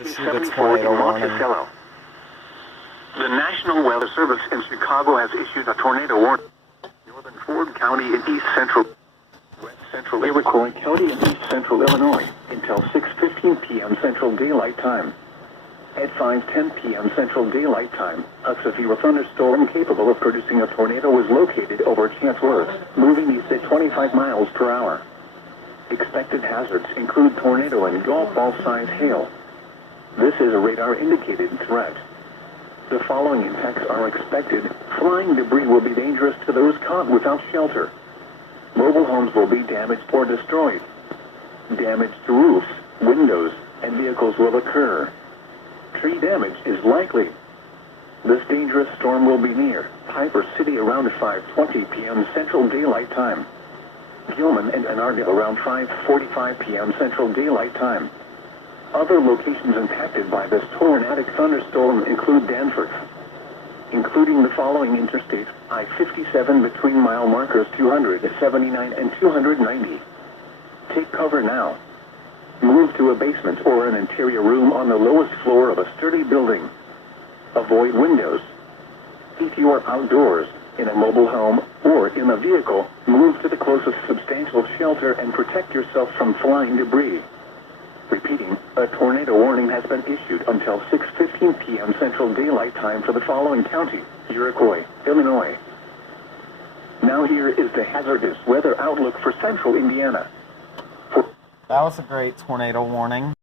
issue the tornado warning. The National Weather Service in Chicago has issued a tornado warning. Northern Ford County in East Central, West Central Iroquois County in East Central Illinois until 6:15 p.m. Central Daylight Time. At 5:10 p.m. Central Daylight Time, a severe thunderstorm capable of producing a tornado was located over Chancellor, moving east at 25 miles per hour. Expected hazards include tornado and golf ball-sized hail. This is a radar-indicated threat. The following impacts are expected. Flying debris will be dangerous to those caught without shelter. Mobile homes will be damaged or destroyed. Damage to roofs, windows, and vehicles will occur. Tree damage is likely. This dangerous storm will be near Piper City around 5:20 p.m. Central Daylight Time. Gilman and Anarga around 5:45 p.m. Central Daylight Time. Other locations impacted by this tornadic thunderstorm include Danforth, including the following interstate: I-57 between mile markers 279 and 290. Take cover now. Move to a basement or an interior room on the lowest floor of a sturdy building. Avoid windows. If you are outdoors, in a mobile home, or in a vehicle, move to the closest substantial shelter and protect yourself from flying debris. Repeating, a tornado warning has been issued until 6:15 p.m. Central Daylight Time for the following county: Iroquois, Illinois. Now here is the hazardous weather outlook for central Indiana. That was a great tornado warning.